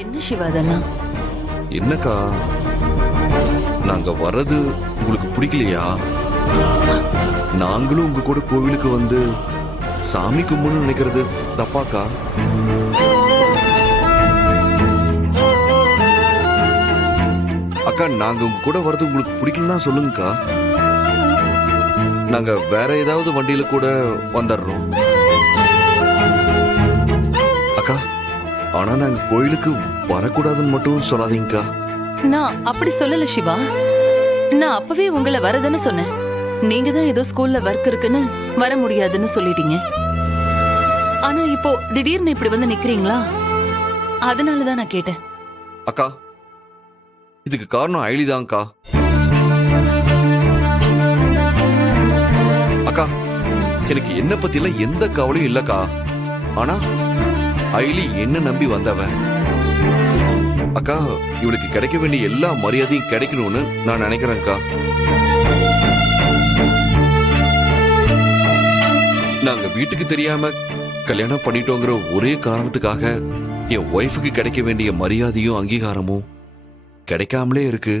என்ன சிவா அதெல்லாம்? என்னக்கா, நாங்க வர்றது உங்களுக்கு பிடிக்கலையா? நாங்களும் உங்க கூட கோவிலுக்கு வந்து சாமி கும்பிடணும்னு நினைக்கிறது தப்பாக்கா? அக்கா, நாங்க உங்க கூட வர்றது உங்களுக்கு பிடிக்கலன்னா சொல்லுங்கக்கா. நாங்க வேற ஏதாவது வண்டியில கூட வந்துடுறோம். அக்கா, ஆனா நாங்க கோயிலுக்கு வரக்கூடாதுன்னு மட்டும் சொல்லாதீங்கக்கா. நான் அப்படி சொல்லல சிவா. நான் அப்பவே உங்களை வரதுன்னு சொன்னேன். நீங்க தான் ஏதோ ஸ்கூல்ல ஒர்க் இருக்குன்னு வர முடியாதுன்னு சொல்லிட்டீங்க. ஆனா இப்போ திடீர்னு இப்படி வந்து நிக்கிறீங்களா? அதனாலதான் நான் கேட்டேன். அக்கா, இதுக்கு காரணம் ஐலிதான்க்கா. அக்கா, எனக்கு என்ன பத்திலாம் எந்த கவலையும் இல்லக்கா. ஆனா ஐலி என்ன நம்பி வந்தவ. அக்கா, இவளுக்கு கிடைக்க வேண்டிய எல்லா மரியாதையும் கிடைக்கணும்னு நான் நினைக்கிறேன்க்கா. நாங்க வீட்டுக்கு தெரியாம கல்யாணம் பண்ணிட்டோங்கிற ஒரே காரணத்துக்காக என் ஒய்ஃபுக்கு கிடைக்க வேண்டிய மரியாதையும் அங்கீகாரமும் கிடைக்காமலே இருக்கு.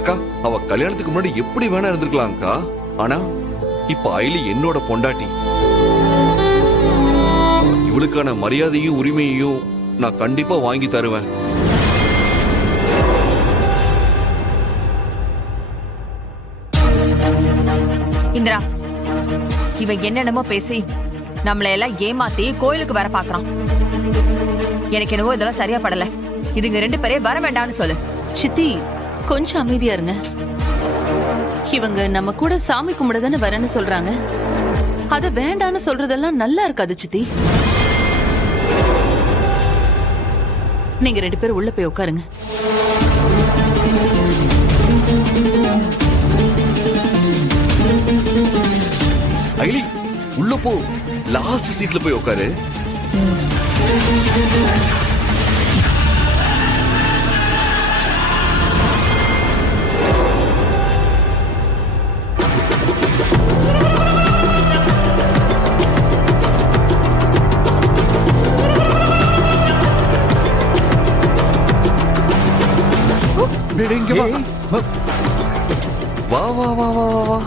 அக்கா, அவ கல்யாணத்துக்கு முன்னாடி எப்படி வேணா இருந்திருக்கலாம்க்கா. ஆனா இப்ப ஐலி என்னோட பொண்டாட்டி. இவளுக்கான மரியாதையும் உரிமையையும் நான் கண்டிப்பா வாங்கி தருவேன். இந்திரா, இவன் என்னென்னமோ பேசி நம்மள எல்லாம் ஏமாத்தி கோயிலுக்கு வர பாக்குறான். எனக்கு என்னவோ இதெல்லாம் சரியா படல. இதுங்க ரெண்டு பேரே வர வேண்டாம்னு சொல்லு. சித்தி, கொஞ்சம் அமைதியா இருங்க. இவங்க நம்ம கூட சாமி கும்பிட தானே வரேன்னு சொல்றாங்க. அத வேண்டான்னு சொல்றதெல்லாம் நல்லா இருக்காது சித்தி. நீங்க ரெண்டு பேரும் உள்ள போய் உட்காருங்க. ஐலி, உள்ள போ. லாஸ்ட் சீட்ல போய் உட்காரு. வா வா வா வா வா வா.